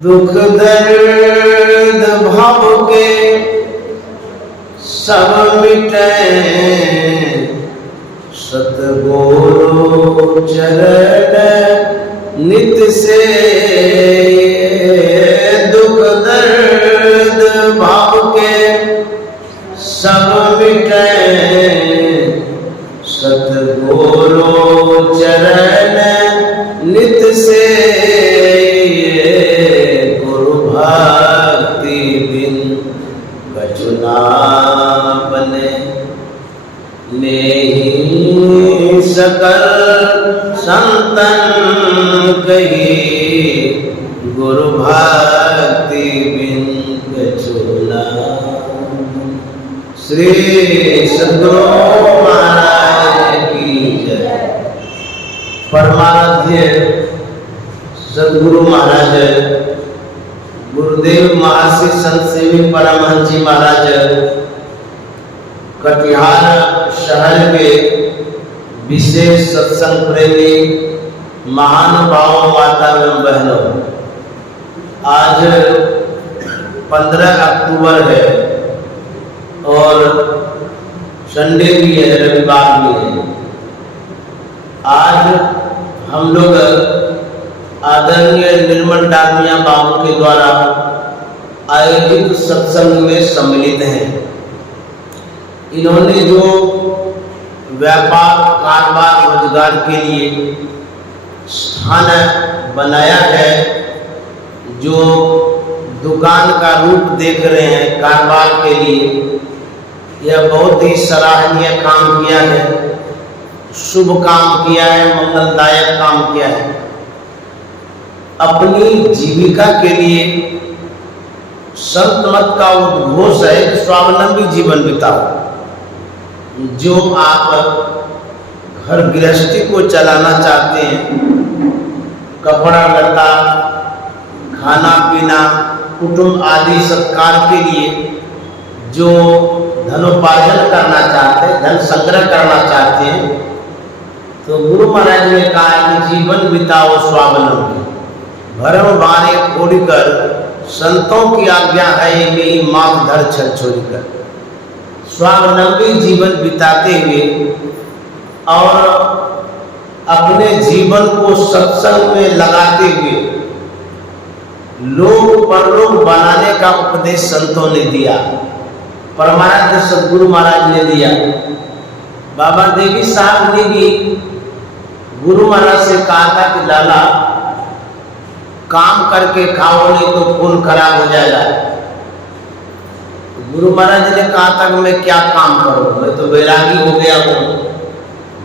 दुख दर्द भव के सब मिटे, सतगुरु चरण नित से। दुख दर्द भव के सब मिटे, सतगुरु चरण नित से। गुरु भक्ति बिन कछु ना बने, नेहि सकल संतन कही। गुरु भक्ति बिन कछु ना। श्री सद्गुरु महाराज की जय। परमाराध्य सद्गुरु महाराज गुरुदेव महर्षि संत सेवी परमहंस जी महाराज कटिहार शहर के विशेष सत्संग प्रेमी महानुभावों, माता एवं बहनों, आज 15 अक्टूबर है और संडे भी है, रविवार भी है। आज हम लोग आदरणीय निर्मल डालमिया बाबू के द्वारा आयोजित सत्संग में सम्मिलित हैं। इन्होंने जो व्यापार कारोबार रोजगार के लिए स्थान बनाया है, जो दुकान का रूप देख रहे हैं कारोबार के लिए, यह बहुत ही सराहनीय काम किया है, शुभ काम किया है, मंगलदायक काम किया है। अपनी जीविका के लिए संत मत का उद्घोष है कि स्वावलंबी जीवन बिताओ। जो आप घर गृहस्थी को चलाना चाहते हैं, कपड़ा लत्ता, खाना पीना, कुटुंब आदि सत्कार के लिए जो धनोपार्जन करना चाहते हैं, धन संग्रह करना चाहते हैं, तो गुरु महाराज ने कहा कि जीवन बिताओ स्वावलंबी। भरम बारे खोड़कर संतों की आज्ञा है, मेरी मांग धर छल छोड़ी कर। स्वावलंबी जीवन बिताते हुए और अपने जीवन को सत्संग में लगाते हुए लोक परलोक बनाने का उपदेश संतों ने दिया, परमाराध्य सद्गुरु महाराज ने दिया। बाबा देवी साहब ने भी गुरु महाराज से कहा था कि लाला काम करके खाओ, नहीं तो खून खराब हो जाएगा। गुरु महाराज ने कहा था कि मैं क्या काम करूं, मैं तो वैरागी हो गया हूं,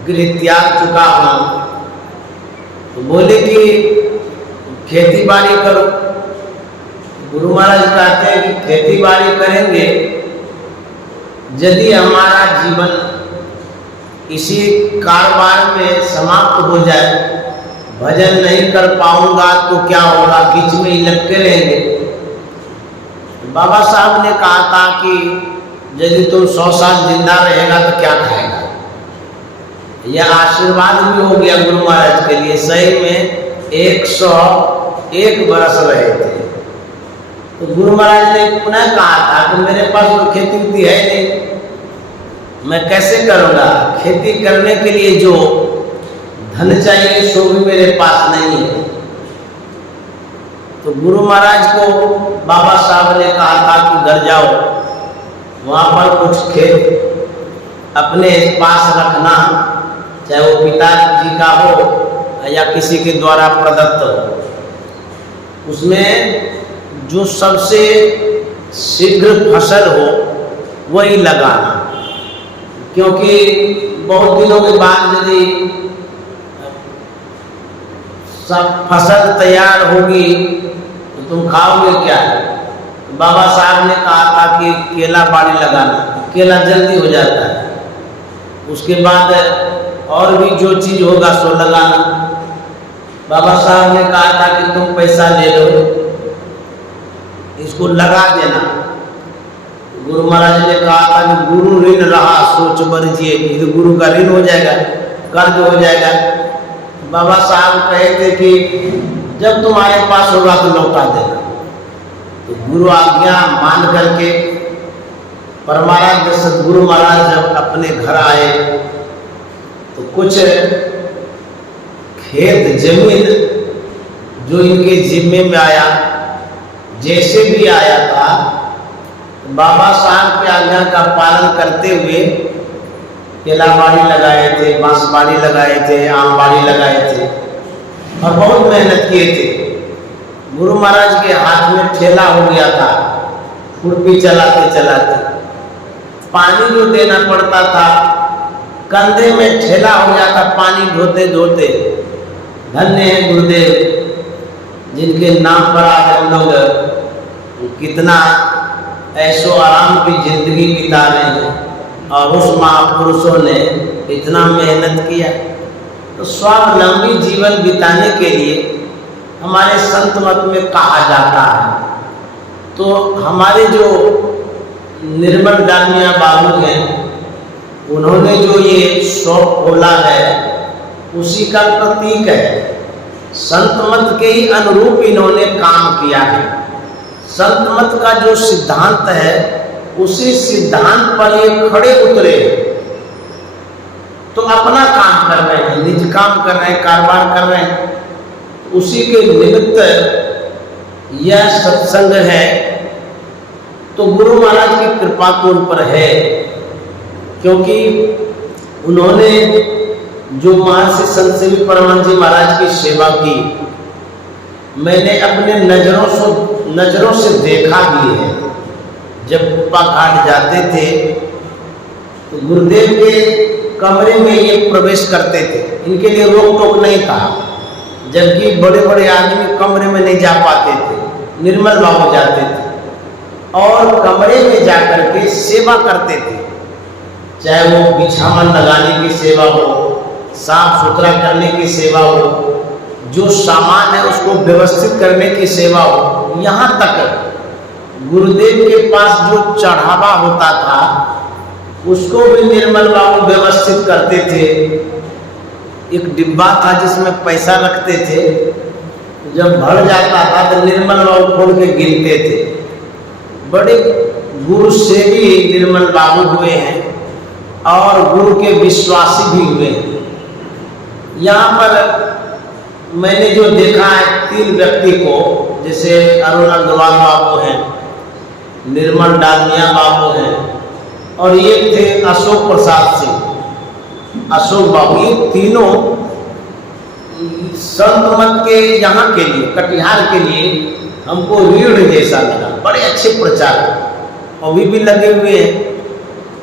गृह त्याग चुका हूं। तो बोले कि खेती बाड़ी करो। गुरु महाराज कहते हैं कि खेती बाड़ी करेंगे, यदि हमारा जीवन इसी कारोबार में समाप्त हो जाए, भजन नहीं कर पाऊंगा तो क्या होगा, बीच में ही लटके रहेंगे। बाबा साहब ने कहा था कि यदि तुम 100 साल जिंदा रहेगा तो क्या खाएगा। यह आशीर्वाद भी हो गया गुरु महाराज के लिए। सही में 101 बरस रहे थे। तो गुरु महाराज ने पुनः कहा था कि मेरे पास तो खेती उती है नहीं, मैं कैसे करूँगा। खेती करने के लिए जो धन चाहिए सो भी मेरे पास नहीं है। तो गुरु महाराज को बाबा साहब ने कहा था कि घर जाओ, वहाँ पर कुछ खेत अपने पास रखना, चाहे वो पिताजी का हो या किसी के द्वारा प्रदत्त हो। उसमें जो सबसे शीघ्र फसल हो वही लगाना, क्योंकि बहुत दिनों के बाद यदि सब फसल तैयार होगी तो तुम खाओगे क्या। बाबा साहब ने कहा था कि केला बाड़ी लगाना, केला जल्दी हो जाता है। उसके बाद और भी जो चीज़ होगा सो लगाना। बाबा साहब ने कहा था कि तुम पैसा ले लो, इसको लगा देना। गुरु महाराज ने कहा था कि गुरु ऋण रहा सोच बरजिए, तो गुरु का ऋण हो जाएगा, कर्ज हो जाएगा। बाबा साहब कहे थे कि जब तुम्हारे पास होगा तो लौटा देना। तो गुरु आज्ञा मान करके परमाराध्य सदगुरु महाराज जब अपने घर आए तो कुछ खेत जमीन जो इनके जिम्मे में आया, जैसे भी आया था, बाबा साहब की आज्ञा का पालन करते हुए केला बाड़ी लगाए थे, बांस बाड़ी लगाए थे, आम बाड़ी लगाए थे और बहुत मेहनत किए थे। गुरु महाराज के हाथ में ठेला हो गया था, खुरपी चलाते चलाते पानी जो देना पड़ता था, कंधे में ठेला हो गया था पानी ढोते ढोते। धन्य है गुरुदेव जिनके नाम पर आज हम लोग कितना ऐशो आराम की जिंदगी बिता रहे हैं और उस महापुरुषों ने इतना मेहनत किया। तो स्वावलंबी जीवन बिताने के लिए हमारे संत मत में कहा जाता है। तो हमारे जो निर्मल डालमिया बाबू हैं, उन्होंने जो ये शौक खोला है उसी का प्रतीक है। संत मत के ही अनुरूप इन्होंने काम किया है। संत मत का जो सिद्धांत है उसी सिद्धांत पर ये खड़े उतरे, तो अपना काम कर रहे हैं, निज काम कर रहे हैं, कारोबार कर रहे हैं। उसी के निमित्त यह सत्संग है। तो गुरु महाराज की कृपा तो उन पर है, क्योंकि उन्होंने जो महर्षि संत सेवी परमानंद जी महाराज की सेवा की, मैंने अपने नजरों से देखा भी है। जब कुप्पा घाट जाते थे तो गुरुदेव के कमरे में ये प्रवेश करते थे, इनके लिए रोक टोक नहीं था। जबकि बड़े बड़े आदमी कमरे में नहीं जा पाते थे, निर्मल बाबू जाते थे और कमरे में जाकर के सेवा करते थे। चाहे वो बिछावन लगाने की सेवा हो, साफ सुथरा करने की सेवा हो, जो सामान है उसको व्यवस्थित करने की सेवा हो, यहाँ तक गुरुदेव के पास जो चढ़ावा होता था उसको भी निर्मल बाबू व्यवस्थित करते थे। एक डिब्बा था जिसमें पैसा रखते थे, जब भर जाता था तो निर्मल बाबू खोल के गिनते थे। बड़े गुरु से भी निर्मल बाबू हुए हैं और गुरु के विश्वासी भी हुए हैं। यहाँ पर मैंने जो देखा है 3 व्यक्ति को, जैसे अरुण अग्रवाल बाबू हैं, निर्मल डालमिया बाबू हैं और ये थे अशोक प्रसाद सिंह, अशोक बाबू। ये तीनों संत मत के यहाँ के लिए, कटिहार के लिए हमको रीढ़ जैसा लगा। बड़े अच्छे प्रचार अभी भी लगे हुए हैं।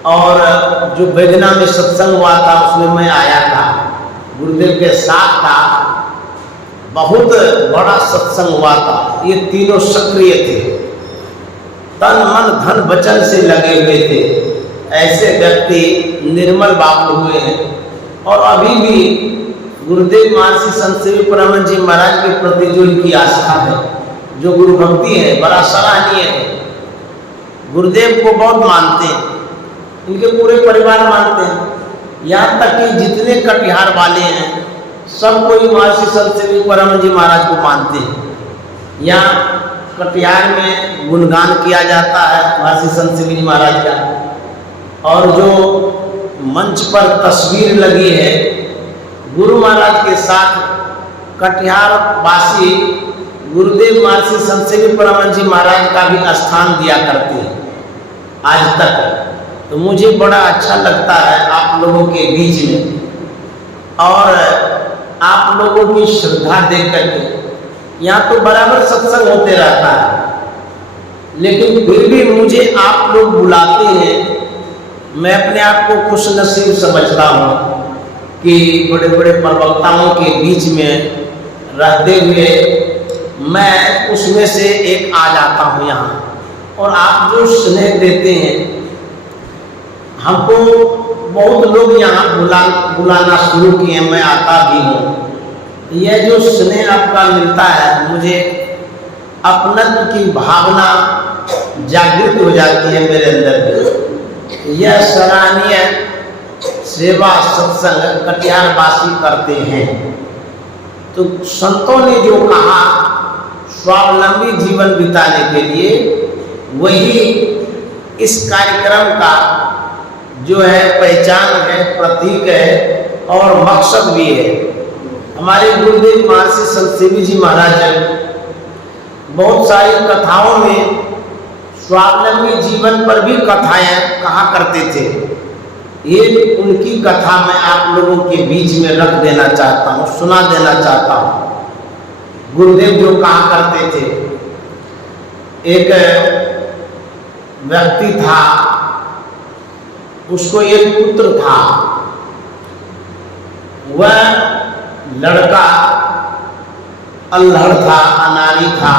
और जो वेदना में सत्संग हुआ था उसमें मैं आया था, गुरुदेव के साथ था, बहुत बड़ा सत्संग हुआ था। ये तीनों सक्रिय थे, तन मन धन वचन से लगे हुए थे। ऐसे व्यक्ति निर्मल बाबू हुए हैं और अभी भी गुरुदेव महर्षि संत सेवी परमानंद जी महाराज के प्रति जो इनकी आस्था है, जो गुरु भक्ति है, बड़ा सराहनीय है। गुरुदेव को बहुत मानते हैं, इनके पूरे परिवार मानते हैं। यहाँ तक कि जितने कटिहार वाले हैं सब कोई महर्षि संत सेवी परमानंद जी महाराज को मानते हैं। यहाँ कटिहार में गुणगान किया जाता है महर्षि संत सेवी जी महाराज का, और जो मंच पर तस्वीर लगी है गुरु महाराज के साथ, कटिहार वासी गुरुदेव महर्षि संत सेवी परमानंद जी महाराज का भी स्थान दिया करते हैं आज तक। तो मुझे बड़ा अच्छा लगता है आप लोगों के बीच में, और आप लोगों की श्रद्धा देख करके। यहाँ तो बराबर सत्संग होते रहता है, लेकिन फिर भी मुझे आप लोग बुलाते हैं। मैं अपने आप को खुश नसीब समझता हूँ कि बड़े बड़े प्रवक्ताओं के बीच में रहते हुए मैं उसमें से एक आ जाता हूँ यहाँ। और आप जो स्नेह देते हैं, हमको बहुत लोग यहाँ बुलाना शुरू किए, मैं आता भी हूँ। यह जो स्नेह आपका मिलता है, मुझे अपनत्व की भावना जागृत हो जाती है मेरे अंदर। यह सराहनीय सेवा सत्संग कटिहार वासी करते हैं। तो संतों ने जो कहा स्वावलंबी जीवन बिताने के लिए, वही इस कार्यक्रम का जो है पहचान है, प्रतीक है और मकसद भी है। हमारे गुरुदेव महर्षि संत सेवी जी महाराज बहुत सारी कथाओं में स्वावलंबी जीवन पर भी कथाएं कहा करते थे। ये उनकी कथा मैं आप लोगों के बीच में रख देना चाहता हूँ, सुना देना चाहता हूँ। गुरुदेव जो कहा करते थे, एक व्यक्ति था, उसको एक पुत्र था। वह लड़का अल्हड़ था, अनाड़ी था,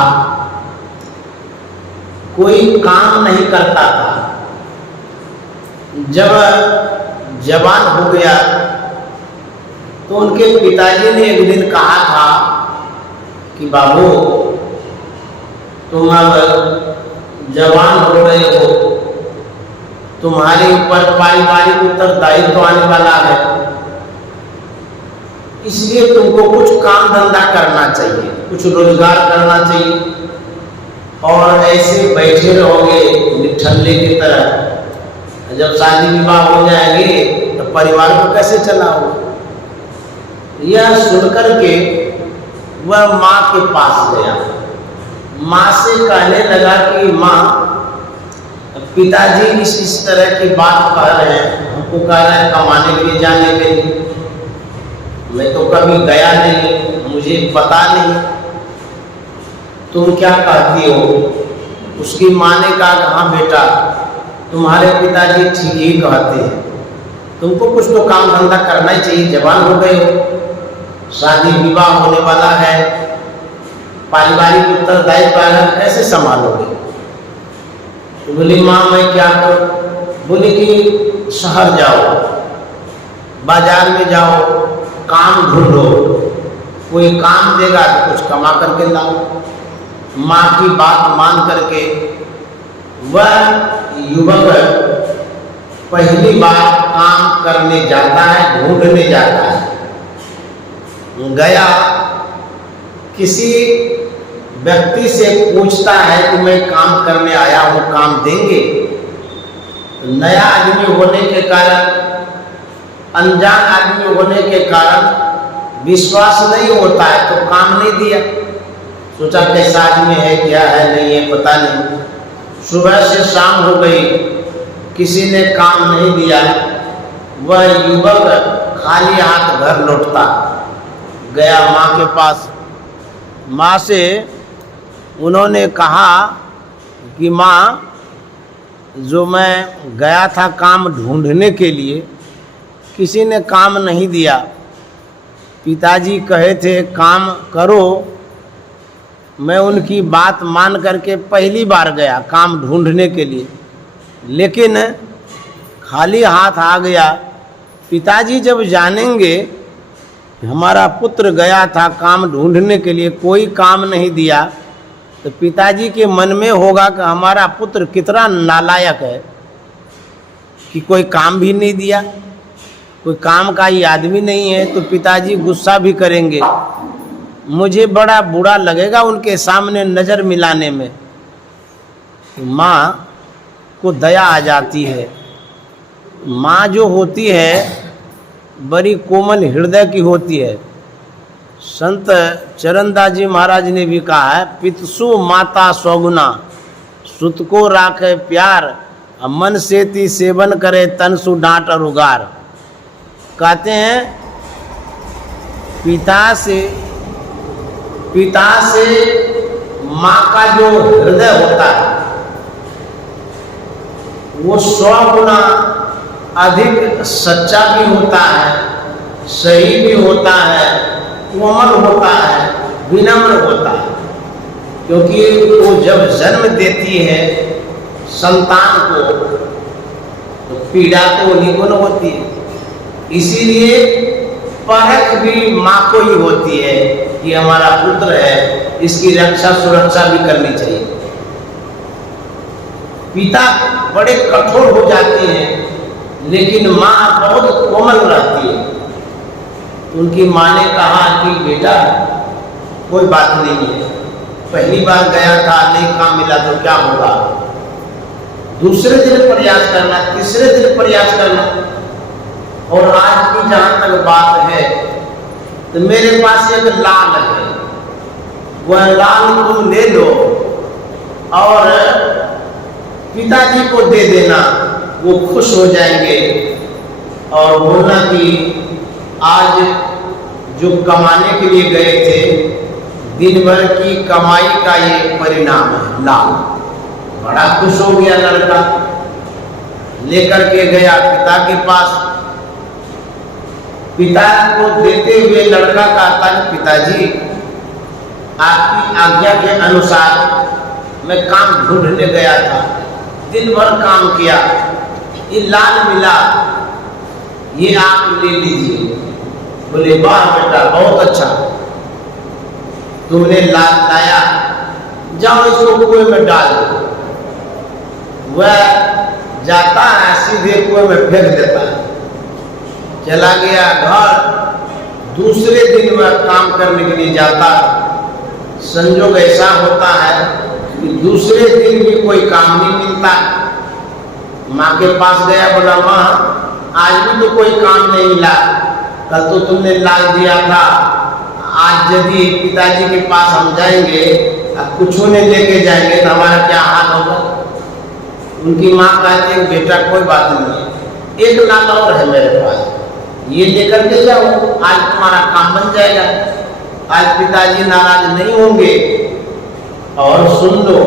कोई काम नहीं करता था। जब जवान हो गया तो उनके पिताजी ने एक दिन कहा था कि बाबू, तुम अब जवान हो गए हो, तुम्हारे ऊपर पारिवारिक उत्तरदायित्व आने वाला है, इसलिए तुमको कुछ काम धंधा करना चाहिए, कुछ रोजगार करना चाहिए। और ऐसे बैठे रहोगे निठल्ले की तरह, जब शादी विवाह हो जाएंगे तो परिवार को कैसे चलाओगे। यह सुनकर के वह माँ के पास गया। माँ से कहने लगा कि माँ, पिताजी इस तरह की बात कह रहे हैं, हमको कह रहे हैं कमाने के लिए जाने के लिए, मैं तो कभी गया नहीं, मुझे पता नहीं, तुम क्या कहती हो। उसकी माँ ने कहा, हाँ बेटा, तुम्हारे पिताजी ठीक ही कहते हैं, तुमको कुछ तो काम धंधा करना ही चाहिए, जवान हो गए हो, शादी विवाह होने वाला है, पारिवारिक उत्तरदायित्व कैसे संभालोगे। तो बोली, माँ मैं क्या करूँ। बोली कि शहर जाओ, बाजार में जाओ, काम ढूंढो, कोई काम देगा तो कुछ कमा करके लाओ। माँ की बात मान करके वह युवक पहली बार काम करने जाता है, ढूंढने जाता है। गया, किसी व्यक्ति से पूछता है कि मैं काम करने आया हूँ, काम देंगे। नया आदमी होने के कारण, अनजान आदमी होने के कारण विश्वास नहीं होता है तो काम नहीं दिया। सोचा कैसा आदमी है, क्या है, नहीं है, पता नहीं। सुबह से शाम हो गई, किसी ने काम नहीं दिया। वह युवक खाली हाथ घर लौटता। गया माँ के पास, माँ से उन्होंने कहा कि माँ, जो मैं गया था काम ढूंढने के लिए, किसी ने काम नहीं दिया। पिताजी कहे थे काम करो, मैं उनकी बात मान करके पहली बार गया काम ढूंढने के लिए, लेकिन खाली हाथ आ गया। पिताजी जब जानेंगे हमारा पुत्र गया था काम ढूंढने के लिए, कोई काम नहीं दिया, तो पिताजी के मन में होगा कि हमारा पुत्र कितना नालायक है कि कोई काम भी नहीं दिया, कोई काम का ही आदमी नहीं है। तो पिताजी गुस्सा भी करेंगे, मुझे बड़ा बुरा लगेगा उनके सामने नज़र मिलाने में। माँ को दया आ जाती है। माँ जो होती है बड़ी कोमल हृदय की होती है। संत चरणदास जी महाराज ने भी कहा है, पितसु माता सौगुना, सुत को राखे प्यार, मन से ती सेवन करे तनसु डांट और उगार। कहते हैं पिता से माँ का जो हृदय होता है वो 100 गुना अधिक सच्चा भी होता है, सही भी होता है, कोमल होता है, विनम्र होता है। क्योंकि वो जब जन्म देती है संतान को तो पीड़ा तो उन्हीं को न होती है। इसीलिए परख भी माँ को ही होती है कि हमारा पुत्र है, इसकी रक्षा सुरक्षा भी करनी चाहिए। पिता बड़े कठोर हो जाते हैं, लेकिन माँ बहुत कोमल रहती है। उनकी माँ ने कहा कि बेटा कोई बात नहीं है, पहली बार गया था नहीं काम मिला तो क्या होगा, दूसरे दिन प्रयास करना, तीसरे दिन प्रयास करना। और आज की जहां तक बात है तो मेरे पास एक लाल है, वह लाल तुम ले लो और पिताजी को दे देना, वो खुश हो जाएंगे और बोलना कि आज जो कमाने के लिए गए थे दिन भर की कमाई का ये परिणाम है। लाल बड़ा खुश हो गया, लड़का लेकर के गया पिता के पास। पिता को देते हुए लड़का कहता है पिताजी आपकी आज्ञा के अनुसार मैं काम ढूंढने गया था, दिन भर काम किया, ये लाल मिला, ये आप ले लीजिए। बोले वाह बेटा बहुत अच्छा, तुमने लाल लाया, जाओ इसको कुएं में डाल दो। वह जाता है सीधे कुएं में फेंक देता है, चला गया घर। दूसरे दिन वह काम करने के लिए जाता, संजोग ऐसा होता है कि दूसरे दिन भी कोई काम नहीं मिलता। माँ के पास गया, बोला माँ आज भी तो कोई काम नहीं मिला, कल तो तुमने लाल दिया था, आज यदि पिताजी के पास हम जाएंगे अब कुछ नहीं लेके जाएंगे तो हमारा क्या हाल होगा। उनकी माँ कहती है बेटा कोई बात नहीं, एक लाल और है मेरे पास, ये लेकर के जाओ, आज तुम्हारा काम बन जाएगा, आज पिताजी नाराज नहीं होंगे। और सुन लो,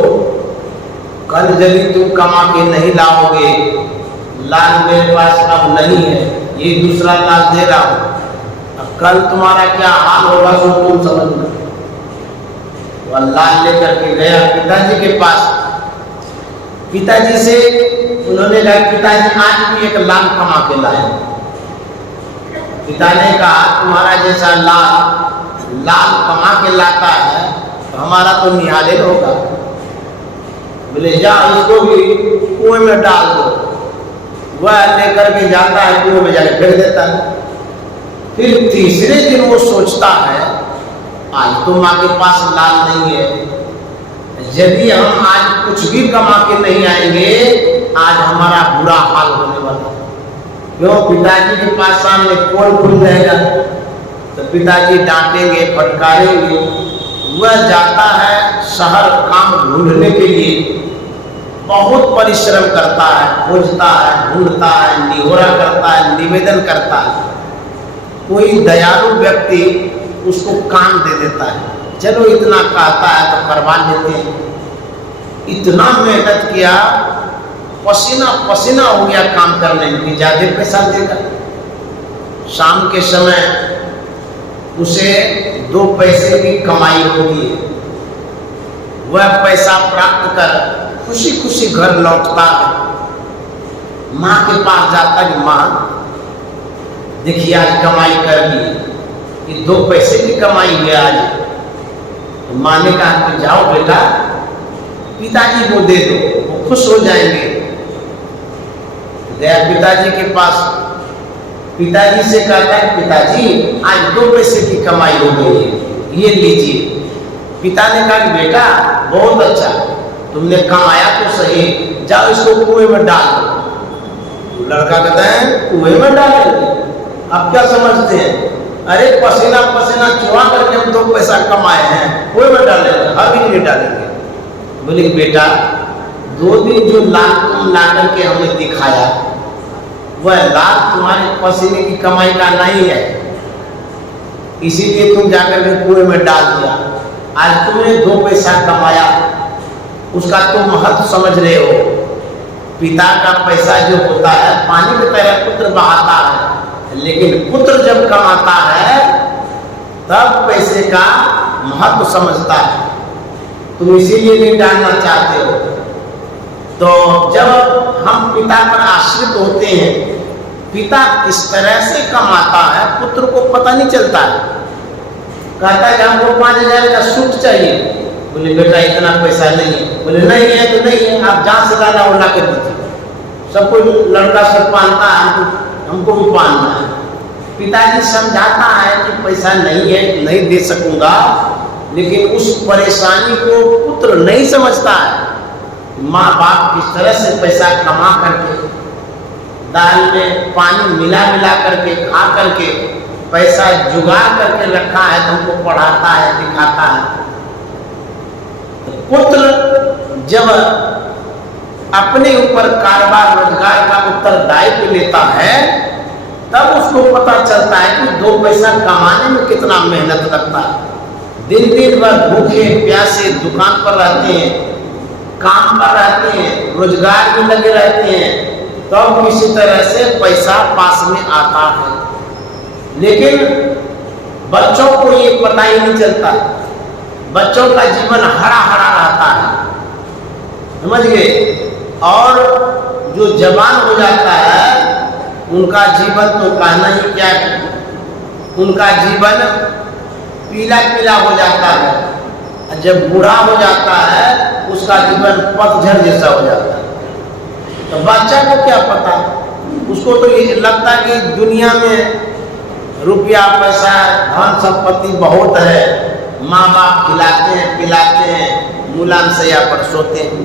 कल यदि तुम कमा के नहीं लाओगे, लाल मेरे पास अब नहीं है, ये दूसरा लाल दे रहा हूं, अब कल तुम्हारा क्या हाल होगा सो तुम समझना। वह लाल लेकर के गया पिताजी के पास। पिताजी से उन्होंने कहा पिताजी आज भी एक लाल कमा के लाए। पिता ने कहा तुम्हारा जैसा लाल कमा के लाता है तो हमारा तो निहाले होगा। बोले जा इसको भी कुएं में डाल दो। वह लेकर के जाता है, कुएं में जाके फेंक देता है। फिर तीसरे दिन वो सोचता है आज तो माँ के पास लाल नहीं है, यदि हम आज कुछ भी कमा के नहीं आएंगे आज हमारा बुरा हाल होने वाला। क्यों? पिताजी के पास सामने पोल खुल जाएगा तो पिताजी डांटेंगे, फटकारेंगे। वह जाता है शहर काम ढूंढने के लिए, बहुत परिश्रम करता है, खोजता है, ढूंढता है, निहोरा करता है, निवेदन करता है। कोई दयालु व्यक्ति उसको काम दे देता है, चलो इतना कहता है तो करवा लेते हैं। इतना मेहनत किया, पसीना पसीना हो गया काम करने में, ज्यादा पैसा देगा। शाम के समय उसे 2 पैसे की कमाई होती है, वह पैसा प्राप्त कर खुशी खुशी घर लौटता है। माँ के पास जाता है, माँ देखिए आज कमाई कर ली, ये 2 पैसे की कमाई है आज। तो माँ ने कहा कि जाओ बेटा पिताजी को दे दो, वो खुश हो जाएंगे। गया पिताजी के पास, पिताजी से कहता है पिताजी आज 2 पैसे की कमाई हो गई है, ये लीजिए। पिता ने कहा कि बेटा बहुत अच्छा, तुमने कमाया तो सही, जाओ इसको कुएं में डाल दो। लड़का कहता है कुएं में डालेंगे, आप क्या समझते हैं? अरे पसीना पसीना चुरा करके हम 2 पैसा कमाए हैं, कुएं में डालेंगे, अभी नहीं डालेंगे। बोले बेटा 2 दिन जो लाल तुम ला करके हमें दिखाया, वह लाल तुम्हारे पसीने की कमाई का नहीं है, इसीलिए तुम जाकर के कुएं में डाल दिया। आज तुमने 2 पैसा कमाया, उसका तुम महत्व समझ रहे हो। पिता का पैसा जो होता है पानी की तरह पुत्र बहाता है, लेकिन पुत्र जब कमाता है तब पैसे का महत्व समझता है। तुम इसीलिए नहीं डालना चाहते हो। तो जब हम पिता पर आश्रित होते हैं, पिता किस तरह से कमाता है पुत्र को पता नहीं चलता है। कहता है कि हमको 5000 का सूट चाहिए। बोले बेटा इतना पैसा नहीं है। बोले नहीं है तो नहीं है, आप जहाँ से लाना वो ला कर दीजिए। सबको लड़का सब पहनता है, हमको भी पहनना है। पिताजी समझाता है कि पैसा नहीं है, नहीं दे सकूंगा, लेकिन उस परेशानी को पुत्र नहीं समझता है। माँ बाप किस तरह से पैसा कमा करके, दाल में पानी मिला मिला करके, खा करके पैसा जुगाड़ करके रखा है, तुमको पढ़ाता है, दिखाता है। पुत्र जब अपने ऊपर कारोबार रोजगार का उत्तरदायित्व लेता है, तब उसको पता चलता है कि 2 पैसा कमाने में कितना मेहनत लगता है। दिन दिन भर भूखे प्यासे दुकान पर रहते हैं, काम पर रहते हैं, रोजगार में लगे रहते हैं, तब किसी तरह से पैसा पास में आता है। लेकिन बच्चों को ये पता ही नहीं चलता। बच्चों का जीवन हरा हरा रहता है, समझ गए। और जो जवान हो जाता है, उनका जीवन तो कहना ही क्या है, उनका जीवन पीला पीला हो जाता है। जब बूढ़ा हो जाता है, उसका जीवन पतझड़ जैसा हो जाता है। तो बच्चा को क्या पता, उसको तो ये लगता है कि दुनिया में रुपया पैसा धन संपत्ति बहुत है, माँ बाप खिलाते हैं पिलाते हैं, मुलायम सैया पर सोते हैं,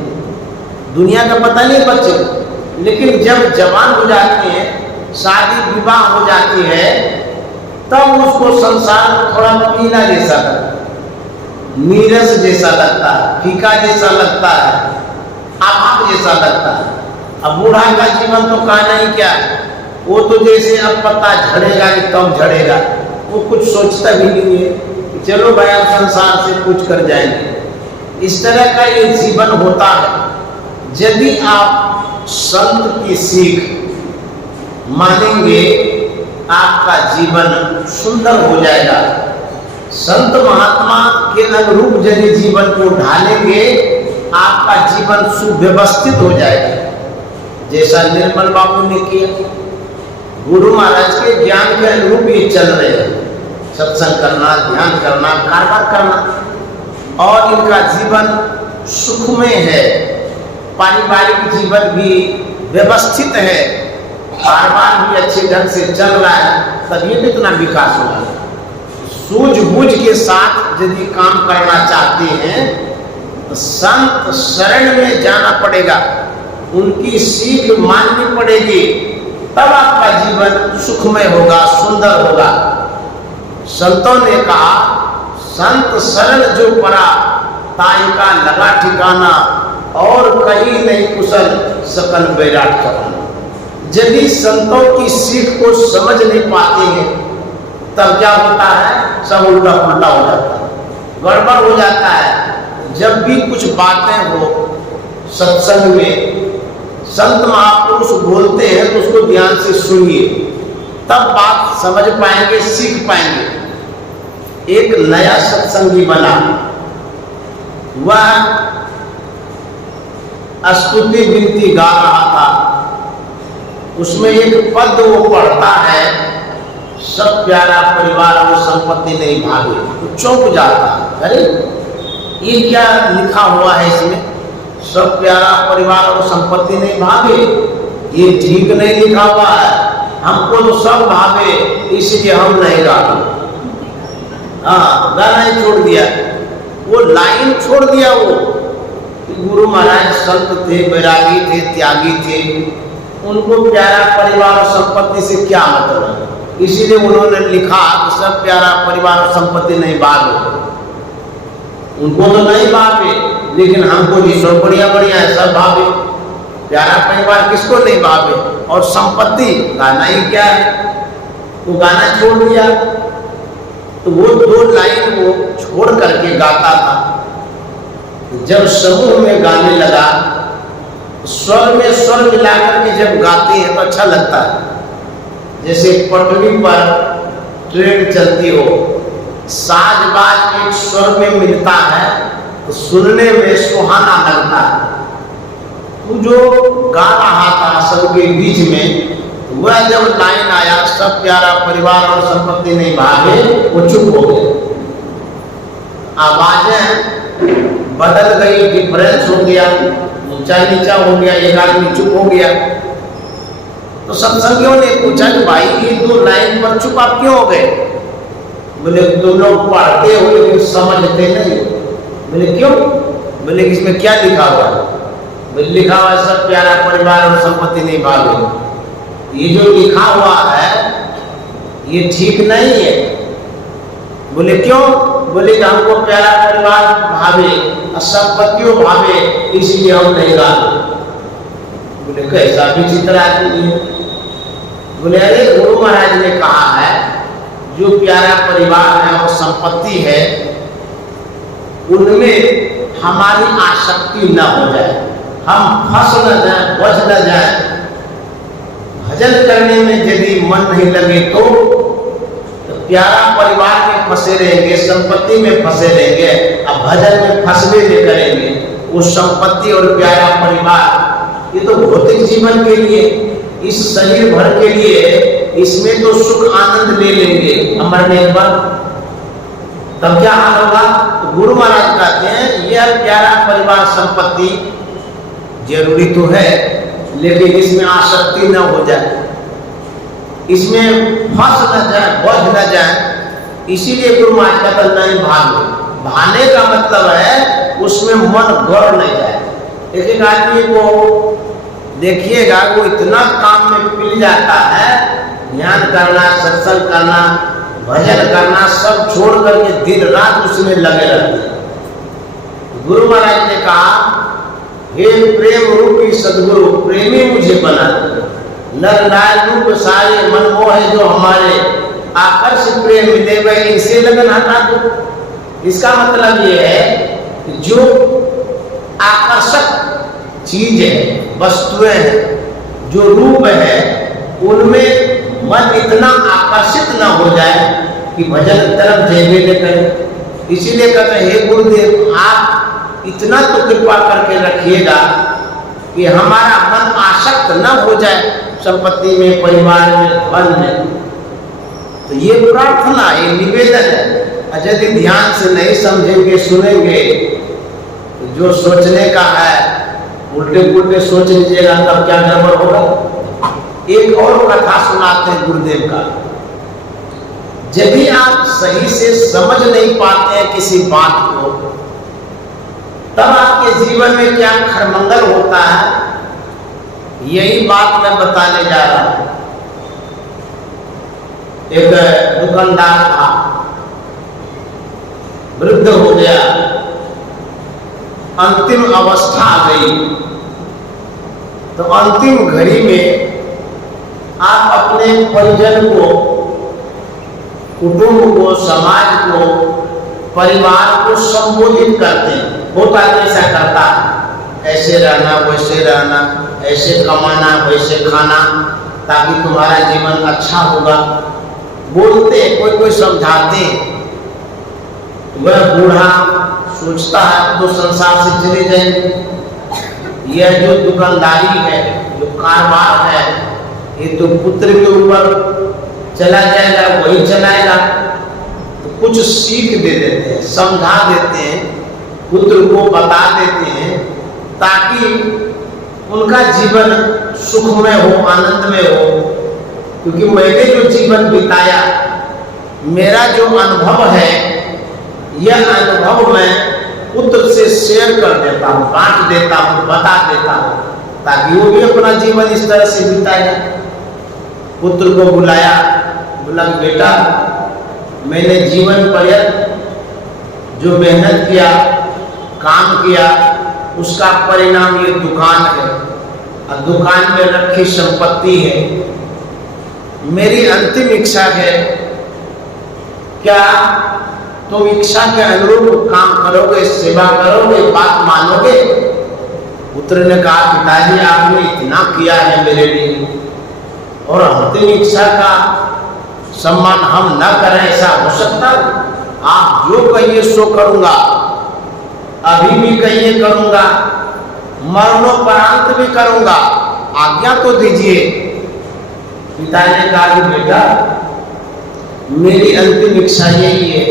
दुनिया का पता नहीं बच्चे को। लेकिन जब जवान हो जाते हैं, शादी विवाह हो जाती है, तब उसको संसार थोड़ा पीला जैसा लगता है, नीरस जैसा लगता है, फीका जैसा लगता है, अभाव जैसा लगता है। अब बूढ़ा का जीवन तो कहना ही क्या है, वो तो जैसे अब पत्ता झड़ेगा कि कम झड़ेगा, वो कुछ सोचता भी नहीं है, चलो भाई आप संसार से कुछ कर जाएंगे। इस तरह का ये जीवन होता है। यदि आप संत की सीख मानेंगे, आपका जीवन सुंदर हो जाएगा। संत महात्मा के अनुरूप यदि जीवन को ढालेंगे, आपका जीवन सुव्यवस्थित हो जाएगा। जैसा निर्मल बाबू ने किया, गुरु महाराज के ज्ञान के अनुरूप ये चल रहे हैं, सत्संग करना, ध्यान करना, कारोबार करना, और इनका जीवन सुखमय है, पारिवारिक जीवन भी व्यवस्थित है, कारोबार भी अच्छे ढंग से चल रहा है, तभी तो इतना विकास होगा। सूझबूझ के साथ यदि काम करना चाहते हैं, तो संत शरण में जाना पड़ेगा, उनकी सीख माननी पड़ेगी, तब आपका जीवन सुखमय होगा, सुंदर होगा। संतों ने कहा, संत शरण जो पड़ा, ताई का लगा ठिकाना, और कहीं नहीं कुशल सकल बैराट करना। यदि संतों की सीख को समझ नहीं पाते हैं, तब क्या होता है, सब उल्टा पुल्टा हो जाता है, गड़बड़ हो जाता है। जब भी कुछ बातें हो सत्संग में, संत महापुरुष बोलते हैं तो उसको ध्यान से सुनिए, तब बात समझ पाएंगे, सीख पाएंगे। एक नया सत्संगी बना, वह स्तुति विनती गा रहा था, उसमें एक पद वो पढ़ता है, सब प्यारा परिवार वो संपत्ति नहीं भागे, वो चौंक जाता है, अरे ये क्या लिखा हुआ है इसमें, सब प्यारा परिवार और संपत्ति नहीं भागे, ये ठीक नहीं लिखा हुआ है, हमको तो सब भागे, इसलिए हम नहीं गाते। हाँ, गाना ही छोड़ दिया, वो लाइन छोड़ दिया। वो गुरु महाराज संत थे, बैरागी थे, त्यागी थे, उनको प्यारा परिवार और संपत्ति से क्या मतलब, इसीलिए उन्होंने लिखा कि सब प्यारा परिवार और संपत्ति नहीं भागे। उनको तो नहीं भागे, लेकिन हमको जी सब बढ़िया बढ़िया है, सब भागे। प्यारा परिवार किसको नहीं भागे, और संपत्ति गाना ही क्या है, वो गाना छोड़ दिया। तो वो 2 लाइन वो छोड़ करके गाता था। जब समूह में गाने लगा, स्वर में स्वर मिलाकर के जब गाते हैं तो अच्छा लगता है। जैसे पटरी पर ट्रेन चलती हो, साज बाज एक स्वर में मिलता है तो सुनने में सुहाना लगता है। वो जो गा रहा था सबके बीच में, वह जब लाइन आया, सब प्यारा परिवार और संपत्ति नहीं भागे, वो चुप हो गए। आवाजें बदल गई, डिफरेंस हो गया, ऊंचा नीचा हो गया, एक आदमी चुप हो गया। तो सत्संगियों ने पूछा कि भाई ये 2 लाइन पर चुप आप क्यों हो गए? बोले तुम लोग पढ़ते हो लेकिन समझते नहीं। बोले क्यों? बोले इसमें क्या लिखा हुआ है? बोले लिखा हुआ है सब प्यारा परिवार और संपत्ति नहीं भागे। ये जो लिखा हुआ है ये ठीक नहीं है। बोले क्यों? बोले कि हमको प्यारा परिवार भावे और संपत्तियों भावे इसलिए हम नहीं गाते। बोले कैसा विचित्र आदमी है। बोले अरे गुरु महाराज ने कहा है जो प्यारा परिवार है और संपत्ति है उनमें हमारी आसक्ति न हो जाए, हम फंस न जाए, बच न जाए। भजन करने में यदि मन नहीं लगे तो प्यारा परिवार में फंसे रहेंगे, संपत्ति में फंसे रहेंगे, अब भजन में फंसवे नहीं करेंगे। वो संपत्ति और प्यारा परिवार ये तो भौतिक जीवन के लिए, इस शरीर भर के लिए, इसमें तो सुख आनंद ले लेंगे, मरने पर तब क्या हाल होगा? तो गुरु महाराज कहते हैं यह प्यारा परिवार संपत्ति जरूरी तो है लेकिन इसमें आसक्ति न हो जाए, इसमें फंस न जाए, बच न जाए। इसीलिए गुरु महाराज का नहीं भागो। भागने का मतलब है उसमें मन गड़ नहीं जाए। एक आदमी को देखिएगा वो इतना काम में पिल जाता है, ध्यान करना, सत्संग करना, भजन करना सब छोड़ करके दिन रात उसमें लगे रहते हैं। गुरु महाराज ने कहा हे प्रेम रूपी सदगुरु प्रेमी मुझे बना दो, नर नार रूप सारे मनमोह है जो हमारे आकर्ष प्रेम मिले वह इनसे लगन हटा दो। इसका मतलब ये है कि जो आकर्षक चीज है, वस्तुएं हैं, जो रूप है उनमें मन इतना आकर्षित ना हो जाए कि भजन तरफ जयवे न करे। इसीलिए कहते हैं हे गुरुदेव आप इतना तो कृपा करके रखिएगा कि हमारा मन आसक्त न हो जाए संपत्ति में, परिवार में, धन में। तो ये प्रार्थना, ये निवेदन है। यदि ध्यान से नहीं समझेंगे, सुनेंगे तो जो सोचने का है उल्टे पुल्टे सोच लीजिएगा तब क्या गड़बड़ होगा। एक और कथा सुनाते हैं गुरुदेव का। यदि आप सही से समझ नहीं पाते हैं किसी बात को तब आपके जीवन में क्या खरमंगल होता है, यही बात मैं बताने जा रहा हूं। एक दुकानदार था, वृद्ध हो गया, अंतिम अवस्था आ गई। तो अंतिम घड़ी में आप अपने परिजन को, कुटुंब को, समाज को, परिवार को संबोधित करते हैं। बहुत आदमी ऐसा करता है, ऐसे रहना, वैसे रहना, ऐसे कमाना, वैसे खाना, ताकि तुम्हारा जीवन अच्छा होगा। बोलते, कोई कोई समझाते। वह बूढ़ा सोचता है तो संसार से चले जाएंगे। यह जो दुकानदारी है, जो कारोबार है, ये तो पुत्र के ऊपर चला जाएगा, वही चलाएगा। तो कुछ सीख दे देते हैं, समझा देते हैं, पुत्र को बता देते हैं ताकि उनका जीवन सुखमय हो, आनंदमय हो। क्योंकि मैंने जो जीवन बिताया, मेरा जो अनुभव है, यह अनुभव मैं पुत्र से शेयर कर देता हूँ, बांट देता हूँ, बता देता हूँ, ताकि वो भी अपना जीवन इस तरह से बिताएगा। पुत्र को बुलाया, बोला बेटा मैंने जीवन पर्यंत जो मेहनत किया, काम किया, उसका परिणाम ये दुकान है और दुकान में रखी संपत्ति है। मेरी अंतिम इच्छा है, क्या तुम इच्छा के अनुरूप काम करोगे, सेवा करोगे, बात मानोगे? पुत्र ने कहा पिताजी आपने इतना किया है मेरे लिए और अंतिम इच्छा का सम्मान हम न करें, ऐसा हो सकता? आप जो कहिए सो करूंगा, अभी भी कहिए करूंगा, मरणोपरांत भी करूंगा, आज्ञा तो दीजिए। पिता ने कहा कि बेटा मेरी अंतिम इच्छा यही है,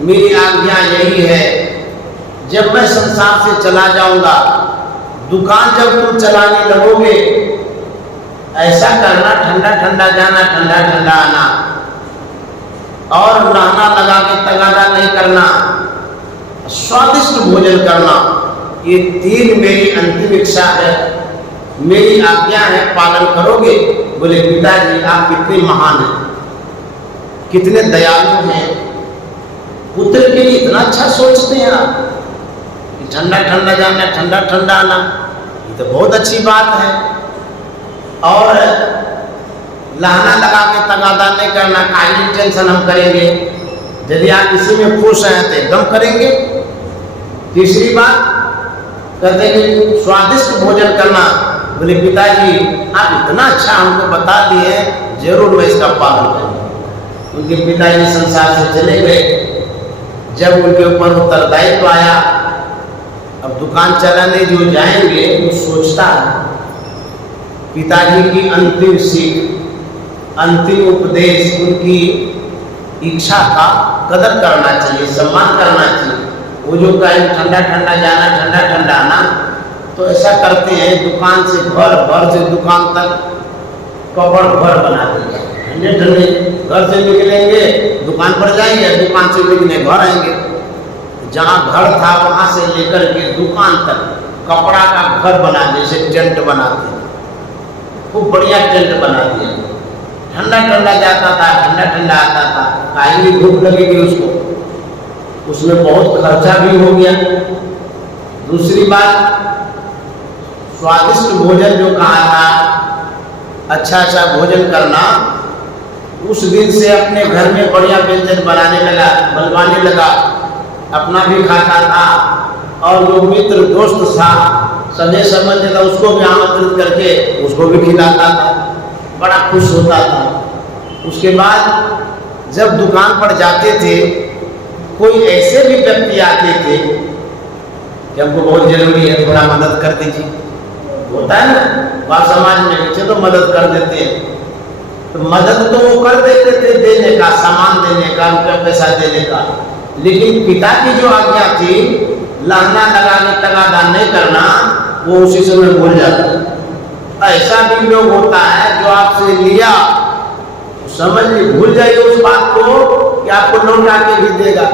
मेरी आज्ञा यही है, जब मैं संसार से चला जाऊंगा, दुकान जब तुम चलाने लगोगे, ऐसा करना, ठंडा ठंडा जाना, ठंडा ठंडा आना, और नहाना लगा के तगादा नहीं करना, स्वादिष्ट भोजन करना, ये 3 मेरी अंतिम इच्छा है, मेरी आज्ञा है, पालन करोगे? बोले पिताजी आप कितने महान हैं, कितने दयालु हैं, पुत्र के लिए इतना अच्छा सोचते हैं आप, ठंडा ठंडा जाना, ठंडा ठंडा आना, ये तो बहुत अच्छी बात है। और लहाना लगा के तगादा नहीं करना, काई टेंशन हम करेंगे, यदि आप इसी में खुश हैं तो एकदम करेंगे। तीसरी बात कहते हैं स्वादिष्ट भोजन करना, बोले पिताजी आप इतना अच्छा हमको बता दिए, जरूर मैं इसका पालन करूँगा। उनके पिताजी संसार से चले गए, जब उनके ऊपर उत्तरदायित्व आया, अब दुकान चलाने जो जाएंगे वो सोचता है पिताजी की अंतिम सीख, अंतिम उपदेश, उनकी इच्छा का कदर करना चाहिए, सम्मान करना चाहिए। वो जो कहें ठंडा ठंडा जाना, ठंडा ठंडा आना, तो ऐसा करते हैं दुकान से घर से दुकान तक कपड़ घर बना देंगे, ठंडे ठंडे घर से निकलेंगे दुकान पर जाएंगे, दुकान से निकले घर आएंगे। जहाँ घर था वहाँ से लेकर के दुकान तक कपड़ा का घर बना दिए, जैसे टेंट बनाते हैं, खूब बढ़िया टेंट बना दिया। ठंडा ठंडा जाता था, ठंडा ठंडा आता था, काहे भी धूप लगेगी उसको, उसमें बहुत खर्चा भी हो गया। दूसरी बात स्वादिष्ट भोजन जो कहा था, अच्छा अच्छा भोजन करना, उस दिन से अपने घर में बढ़िया व्यंजन बनाने लगा, बनवाने लगा, अपना भी खाता था, और जो मित्र दोस्त था सगे संबंधी था उसको भी आमंत्रित करके उसको भी खिलाता था, बड़ा खुश होता था। उसके बाद जब दुकान पर जाते थे, कोई ऐसे भी व्यक्ति आते थे कि हमको बहुत जरूरी है, थोड़ा मदद कर दीजिए, होता है ना बात समाज में, चलो तो मदद कर देते हैं, तो मदद तो वो कर देते थे, देने का, सामान देने का, रुपया पैसा देने का, लेकिन पिता की जो आज्ञा थी लहना लगा के तगादा नहीं करना, वो उसी समय भूल जाता। ऐसा भी लोग होता है जो आपसे लिया, समझ ली, भूल जाइए उस बात को कि आपको लौटा के भी देगा।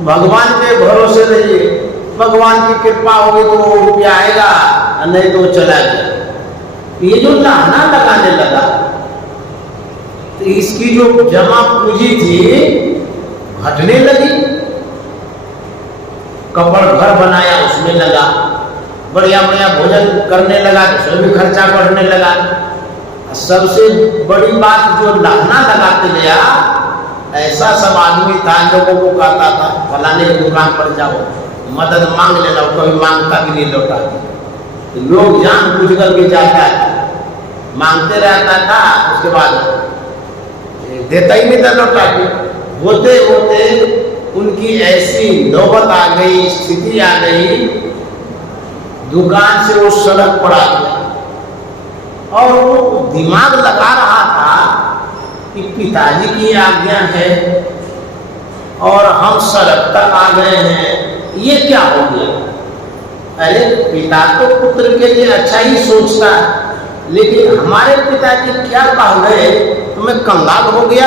भगवान के भरोसे रहिए, भगवान की कृपा होगी तो वो रुपया आएगा, नहीं तो चला गया। ये जो लहना लगाने लगा, तो इसकी जो जमा पूंजी थी घटने लगी, कपड़ घर बनाया उसमें लगा, बढ़िया बढ़िया भोजन करने लगा, उसमें भी खर्चा बढ़ने लगा। सबसे बड़ी बात जो लहना लगाते गया, ऐसा सब आदमी था, लोगों को कहता था फलाने की दुकान पर जाओ मदद मांग लेना, कभी मांगता भी नहीं लौटा। लोग जान बुझ कर के जाता है, मांगते रहता था, उसके बाद देता ही नहीं था लौटा के। होते होते उनकी ऐसी नौबत आ गई, स्थिति आ गई, दुकान से वो सड़क पर आ गया, और वो दिमाग लगा रहा था कि पिताजी की आज्ञा है और हम सड़क तक आ गए हैं, ये क्या हो गया। अरे पिता तो पुत्र के लिए अच्छा ही सोचता है, लेकिन हमारे पिताजी क्या कह गए तो मैं कंगाल हो गया,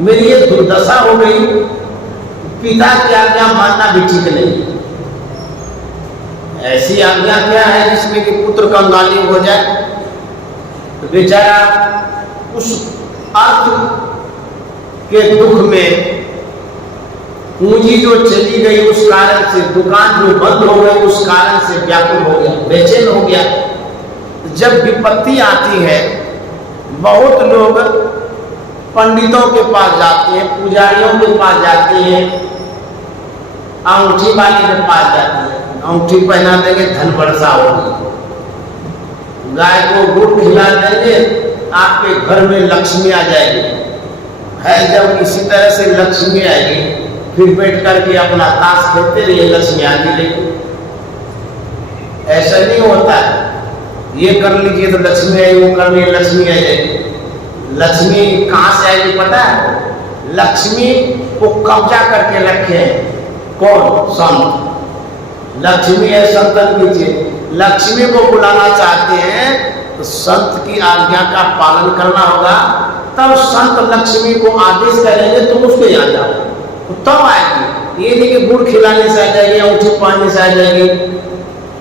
मेरी ये दुर्दशा हो गई। पिता की आज्ञा मानना भी ठीक नहीं। ऐसी आज्ञा क्या है जिसमें कि पुत्र कंगाली हो जाए, तो बेचारा उस अर्थ के दुख में पूंजी जो चली गई उस कारण से, दुकान जो बंद हो गई उस कारण से व्याकुल हो गया, बेचैन हो गया। जब विपत्ति आती है, बहुत लोग पंडितों के पास जाते हैं, पुजारियों के पास जाते हैं, अंगूठी वाले के पास जाते हैं, अंगूठी पहना देंगे धन वर्षा होगी, गाय को गुड़ खिला देंगे आपके घर में लक्ष्मी आ जाएगी। है जब इसी तरह से लक्ष्मी आएगी, फिर बैठ करके अपना ताश खेलते रहिए, लक्ष्मी आ मिलेगी। ऐसा नहीं होता है, ये कर लीजिए तो लक्ष्मी आएगी, वो कर लीजिए लक्ष्मी आ जाएगी। लक्ष्मी कहाँ से आएगी पता है? लक्ष्मी को कब्जा करके रखे कौन? संत। लक्ष्मी है संतन की चीज। लक्ष्मी को बुलाना चाहते हैं तो संत की आज्ञा का पालन करना होगा, तब संत लक्ष्मी को आदेश करेंगे तुम उसके यहाँ जाओ, तो तब आएगी। ये नहीं कि गुड़ खिलाने से आ जाएगी, अंगूठी पहनने से आ जाएगी,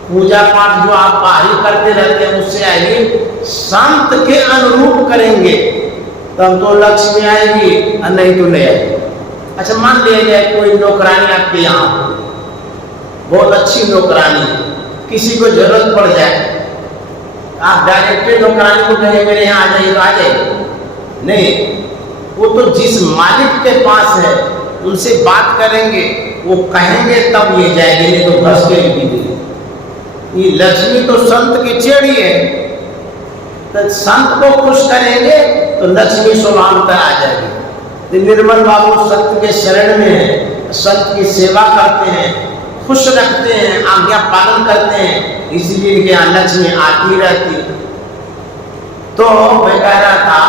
पूजा पाठ जो आप बाहरी करते रहते हैं उससे आएगी। संत के अनुरूप करेंगे तब तो लक्ष्मी आएगी, और नहीं तो नहीं आएगी। अच्छा, मान लिया जाए कोई नौकरानी आपके यहाँ बहुत अच्छी नौकरानी, किसी को जरूरत पड़ जाए, आप डायरेक्ट नौकरानी को कहें मेरे यहाँ आ जाइए, आ जाइए? नहीं, वो तो जिस मालिक के पास है उनसे बात करेंगे, वो कहेंगे तब ये जाएगी, नहीं तो घस के भी। ये लक्ष्मी तो संत की चेड़ी है, तो संत को खुश करेंगे तो लक्ष्मी स्वभावतः आ जाएगी। तो निर्मल बाबू सत्य के शरण में है, संत की सेवा करते हैं, खुश रखते हैं, आज्ञा पालन करते हैं, इसलिए इनके यहाँ लक्ष्मी आती रहती। तो मैं कह रहा था,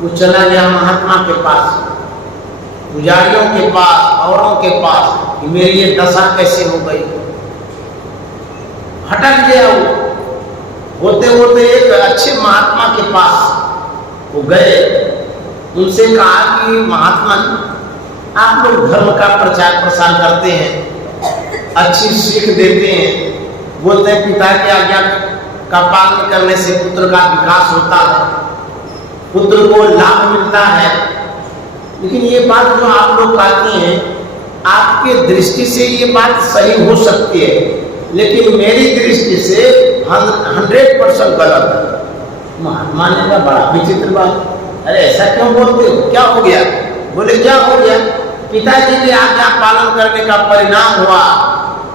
वो चला गया महात्मा के पास, पुजारियों के पास, औरों के पास, कि मेरी ये दशा कैसे हो गई। भटक गया वो, होते होते एक अच्छे महात्मा के पास वो गए, उनसे कहा कि महात्मा आप लोग धर्म का प्रचार प्रसार करते हैं, अच्छी सीख देते हैं, बोलते हैं पिता की आज्ञा का पालन करने से पुत्र का विकास होता है, पुत्र को लाभ मिलता है। लेकिन ये बात जो आप लोग कहते हैं, आपके दृष्टि से ये बात सही हो सकती है, लेकिन मेरी दृष्टि से 100% गलत है। महात्मा ने कहा बड़ा विचित्र बात, अरे ऐसा क्यों बोलते हो, क्या हो गया? बोले क्या हो गया? पिताजी की आज्ञा पालन करने का परिणाम हुआ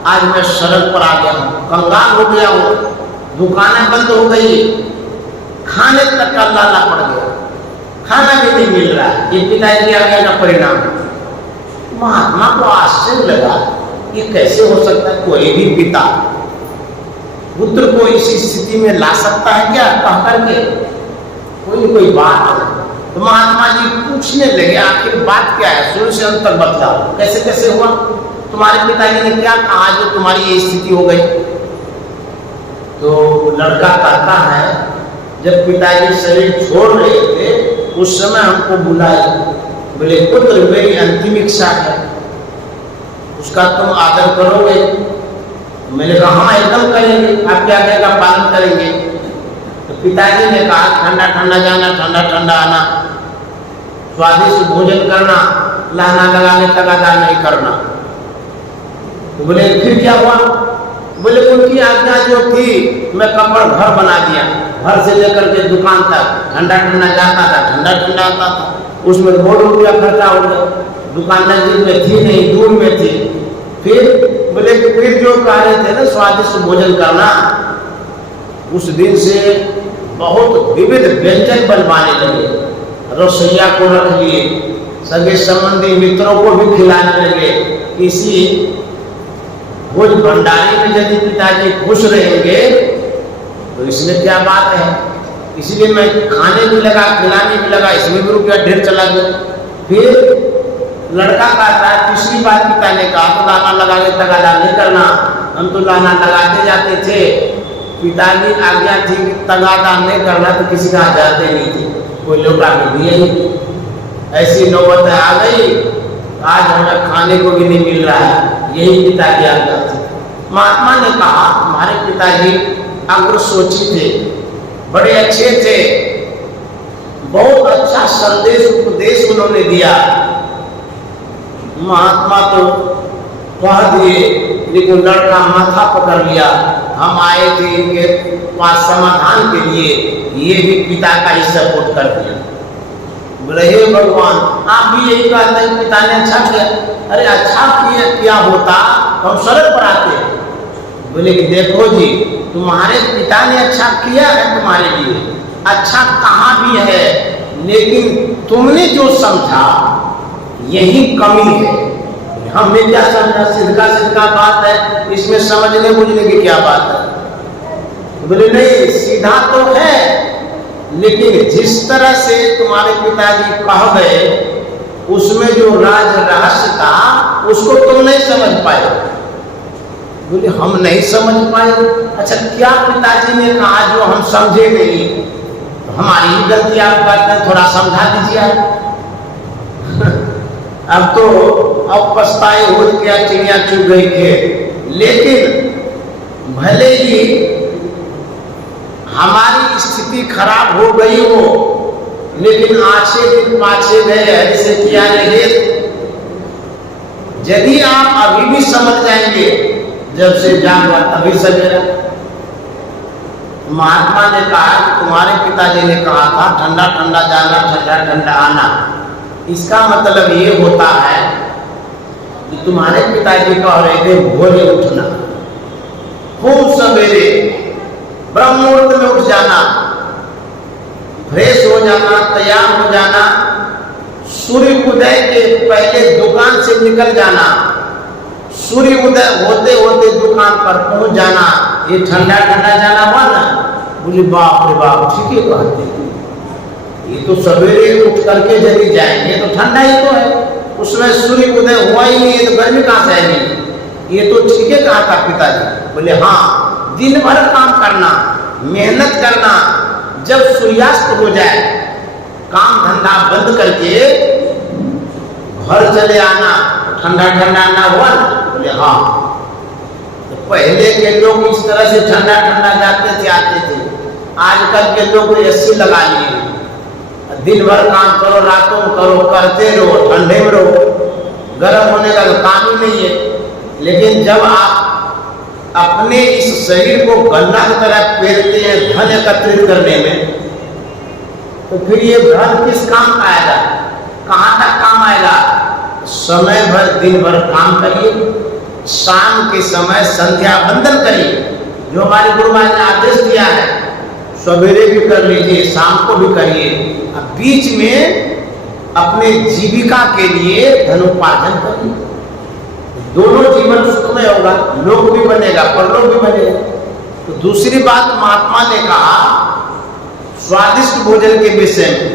आज मैं सड़क पर आ गया हूँ, कंगाल हो गया हूँ, दुकानें बंद हो गई, खाने तक का लाला पड़ गया, खाना भी नहीं मिल रहा, ये पिताजी की आज्ञा का परिणाम। महात्मा को आश्चर्य लगा, ये कैसे हो सकता है? कोई भी पिता पुत्र को इस स्थिति में ला सकता है क्या? कह करके कोई बात है। तो महात्मा जी पूछने लगे आखिर बात क्या है, शुरू से अंत तक बतलाओ, कैसे कैसे हुआ, तुम्हारे पिताजी ने क्या कहा जो तुम्हारी ये स्थिति हो गई? तो लड़का कहता है जब पिताजी शरीर छोड़ रहे थे उस समय हमको बुलाए, बोले पुत्र मेरी अंतिम इच्छा है, उसका तुम आदर करोगे? मैंने कहा हाँ एकदम करेंगे, आपकी आज्ञा का पालन करेंगे। तो पिताजी ने कहा ठंडा ठंडा जाना, ठंडा ठंडा आना, स्वादिष्ट भोजन करना, लहना लगाने तगादा नहीं करना। तो बोले फिर क्या हुआ? बोले उनकी आज्ञा जो थी मैं कपड़ घर बना दिया, घर से लेकर के दुकान तक ठंडा ठंडा जाता था, ठंडा ठंडा आता था, उसमें ₹2 खर्चा हो गया, दुकान नजदीक में थी नहीं, दूर में थी। फिर बोले फिर जो कह रहे थे ना स्वादिष्ट भोजन करना, उस दिन से बहुत विविध व्यंजन बनवाने लगे, रसोईया को रख लिए, सगे संबंधी मित्रों को भी खिलाने लगे। इसी भोज भंडारी में यदि पिताजी खुश रहेंगे तो इसमें क्या बात है, इसलिए मैं खाने भी लगा, खिलाने भी लगा, इसमें भी रुपया ढेर चला गया। फिर लड़का कहता है तीसरी बार पिता ने कहा तो लाना लगा के तगादा नहीं करना, हम तो लाना लगाते जाते थे, पिताजी आज्ञा थी कि तगादा नहीं करना, तो किसी का जाते नहीं थे, कोई लोग आगे दिए नहीं। ऐसी नौबत आ गई, आज हमें खाने को भी नहीं मिल रहा है, यही पिता की आज्ञा थी। महात्मा ने कहा हमारे पिताजी अग्र सोची थे, बड़े अच्छे थे, बहुत अच्छा संदेश उपदेश उन्होंने दिया। महात्मा तो कह दिए, लेकिन लड़का माथा पकड़ लिया, हम आए थे इनके पास समाधान के लिए, ये भी पिता का ही सपोर्ट कर दिया। बोले हे भगवान आप भी यही कहते हैं पिता ने अच्छा किया? अरे अच्छा किया होता तो हम सड़क पर आते। बोले कि देखो जी तुम्हारे पिता ने अच्छा किया है तुम्हारे लिए, अच्छा कहाँ भी है, लेकिन तुमने जो समझा यही कमी है। हमने क्या समझा, सीधा बात है, इसमें समझने बुझने की क्या बात है? बोले नहीं सीधा तो है, लेकिन जिस तरह से तुम्हारे पिताजी कह गए उसमें जो राज रहस्य था उसको तुम नहीं समझ पाए। बोले हम नहीं समझ पाए। अच्छा क्या पिताजी ने कहा जो हम समझे नहीं? तो हमारी ही गलती, आप कहते हैं थोड़ा समझा दीजिए। अब तो अब पछताए हो गया, चिड़िया चुग गई खेत। लेकिन भले ही हमारी स्थिति खराब हो गई हो, लेकिन आछे दिन पाछे गए ऐसे किया रहे। यदि आप अभी भी समझ जाएंगे, जब से जागवा तभी सवेरा। महात्मा ने कहा, तुम्हारे पिताजी ने कहा था ठंडा ठंडा जाना, ठंडा ठंडा आना। इसका मतलब ये होता है कि तुम्हारे पिताजी कह रहे थे भोरे उठना, खूब सवेरे ब्रह्म मुहूर्त में उठ जाना, फ्रेश हो जाना, तैयार हो जाना, सूर्य उदय के पहले दुकान से निकल जाना, सूर्य उदय होते होते दुकान पर पहुंच जाना। ये ठंडा ठंडा जाना हुआ ना? बोले बाप रे बाप, ठीक है कहते हैं। ये तो सवेरे उठ करके यदि जाएंगे तो ठंडा ही तो है, उसमें सूर्य उदय हुआ ही नहीं, तो गर्मी कहाँ से आएगी? ये तो ठीक है कहा था पिताजी। बोले हाँ, दिन भर काम करना, मेहनत करना, जब सूर्यास्त हो जाए काम धंधा बंद करके घर चले आना, ठंडा ठंडा ना हुआ ना? बोले हाँ। तो पहले के लोग इस तरह से ठंडा ठंडा जाते थे, आते थे। आजकल के लोग एसी लगा लिए, दिन भर काम करो, रातों में करो, करते रहो, ठंडे में रहो, गर्म होने का तो काम ही नहीं है। लेकिन जब आप अपने इस शरीर को गन्ना की तरह फेरते हैं धन एकत्रित करने में, तो फिर ये धन किस काम का आएगा? कहाँ तक काम आएगा? समय भर दिन भर काम करिए, शाम के समय संध्या वंदन करिए, जो हमारे गुरु महाराज ने आदेश दिया है। सवेरे भी कर लीजिए, शाम को भी करिए। अब बीच में अपने जीविका के लिए धनोपार्जन करिए, दोनों जीवन सुखमय होगा, लोक भी बनेगा, परलोक भी बनेगा। तो दूसरी बात महात्मा ने कहा स्वादिष्ट भोजन के विषय में।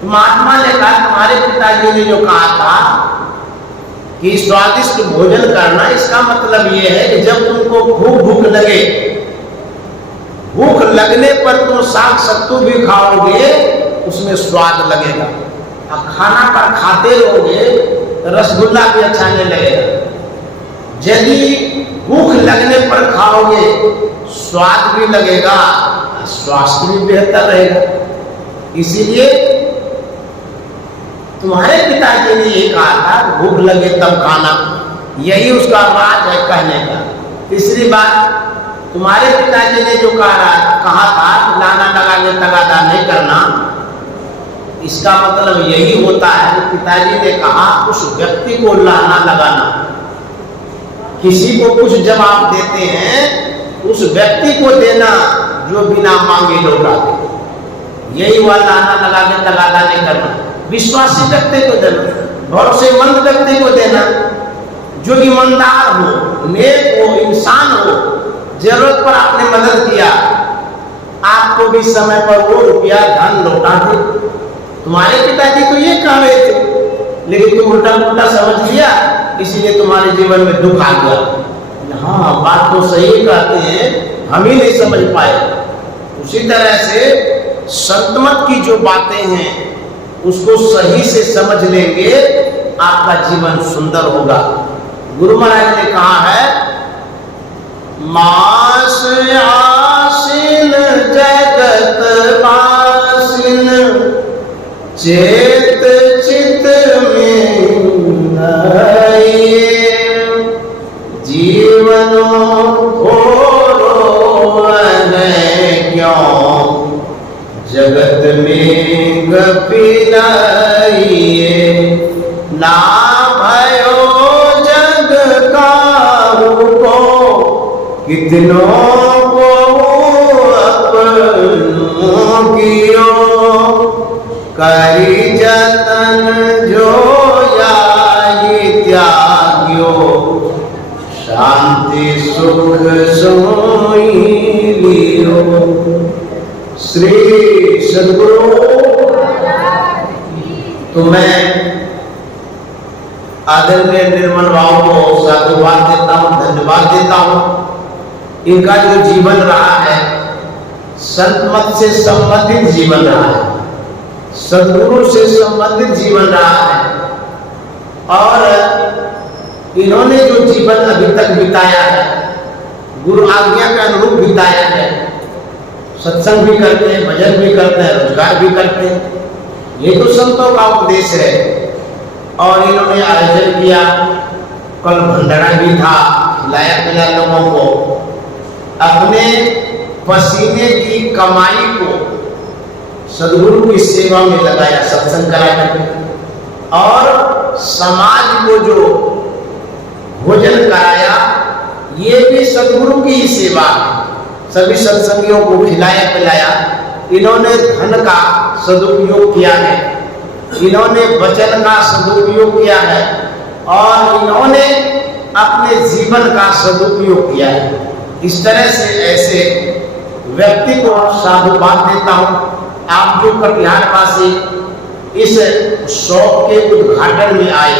तो महात्मा ने कहा तुम्हारे पिताजी ने जो कहा था कि स्वादिष्ट भोजन करना, इसका मतलब ये है कि जब तुमको भूख लगे, भूख लगने पर तुम साग सत्तू भी खाओगे, उसमें स्वाद लगेगा। अब खाना पर खाते रहोगे रसगुल्ला भी अच्छा नहीं लगेगा। यदि भूख लगने पर खाओगे स्वाद भी लगेगा, स्वास्थ्य भी बेहतर रहेगा। इसीलिए तुम्हारे पिताजी ने ये कहा था भूख लगे तब खाना, यही उसका राज है कहने का। तीसरी बात, तुम्हारे पिताजी ने जो कहा था लाना लगा के तगादा नहीं करना, इसका मतलब यही होता है कि पिताजी ने कहा उस व्यक्ति को लाना लगाना। किसी को कुछ जब आप देते हैं उस व्यक्ति को देना जो बिना मांगे लौटा दे, यही वह लाना लगा के तगादा नहीं करना। विश्वासी व्यक्ति को देना, भरोसेमंद व्यक्ति को देना, जो ईमानदार हो, नेक हो, इंसान हो, जरूरत पर आपने मदद किया, आपको भी समय पर वो रुपया धन लौटा दे। तुम्हारे पिताजी तो ये कह रहे थे, लेकिन तुम उल्टा उल्टा समझ लिया, इसीलिए तुम्हारे जीवन में दुख आ गया। हाँ, बात तो सही कहते हैं, हम ही नहीं समझ पाए। उसी तरह से संतमत की जो बातें हैं उसको सही से समझ लेंगे, आपका जीवन सुंदर होगा। गुरु महाराज ने कहा है मास आसीन जगत वासिन, चेत चित में जीवनो थोरो क्यों, जगत में गपिलाइए ना भयो जग काहू को, कितनों को अपनों कियो, करी जतन जो याई त्याग्यो, शांति सुख सोई लियो। श्री सद्गुरु। तो मैं आदरणीय निर्मल भाव को साधुवाद देता हूँ, धन्यवाद। साधुवाद देता हूँ। इनका जो जीवन रहा है संत मत से संबंधित जीवन रहा है, सदगुरु से संबंधित जीवन रहा है, और इन्होंने जो जीवन अभी तक बिताया है गुरु आज्ञा के अनुरूप बिताया है। सत्संग भी करते हैं, भजन भी करते हैं, रोजगार भी करते हैं। ये तो संतों का उपदेश है। और इन्होंने आयोजन किया, कल भंडारा भी था, खिलाया पिलाया लोगों को, अपने पसीने की कमाई को सदगुरु की सेवा में लगाया, सत्संग कराकर, और समाज को जो भोजन कराया ये भी सदगुरु की ही सेवा है। सभी सत्संगियों को खिलाया पिलाया। इन्होंने धन का सदुपयोग किया है, इन्होंने वचन का सदुपयोग किया है, और इन्होंने अपने जीवन का सदुपयोग किया है। इस तरह से ऐसे व्यक्ति को साधुवाद देता हूँ। आप जो कटिहारवासी इस शॉप के उद्घाटन में आए,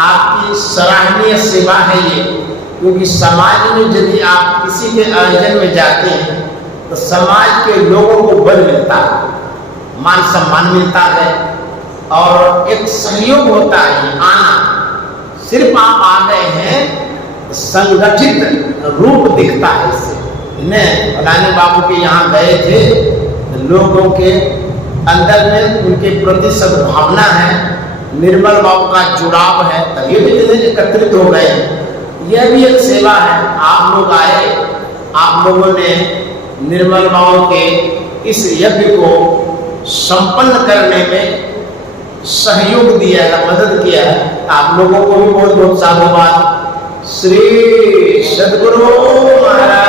आपकी सराहनीय सेवा है ये, क्योंकि समाज में यदि आप किसी के आयोजन में जाते हैं तो समाज के लोगों को बल मिलता है, मान सम्मान मिलता है, और एक सहयोग होता है। आना सिर्फ आप आ गए हैं, संगठित रूप दिखता है इससे। इन्हें फलाने बाबू के यहाँ गए थे, लोगों के अंदर में उनके प्रति सद्भावना है, निर्मल बाबू का जुड़ाव है, तभी भी इतने एकत्रित हो गए। यह भी एक सेवा है। आप लोग आए, आप लोगों ने निर्मल बाबू के इस यज्ञ को संपन्न करने में सहयोग दिया है, मदद किया है। आप लोगों को भी बहुत बहुत साधुवाद। श्री सद्गुरु महाराज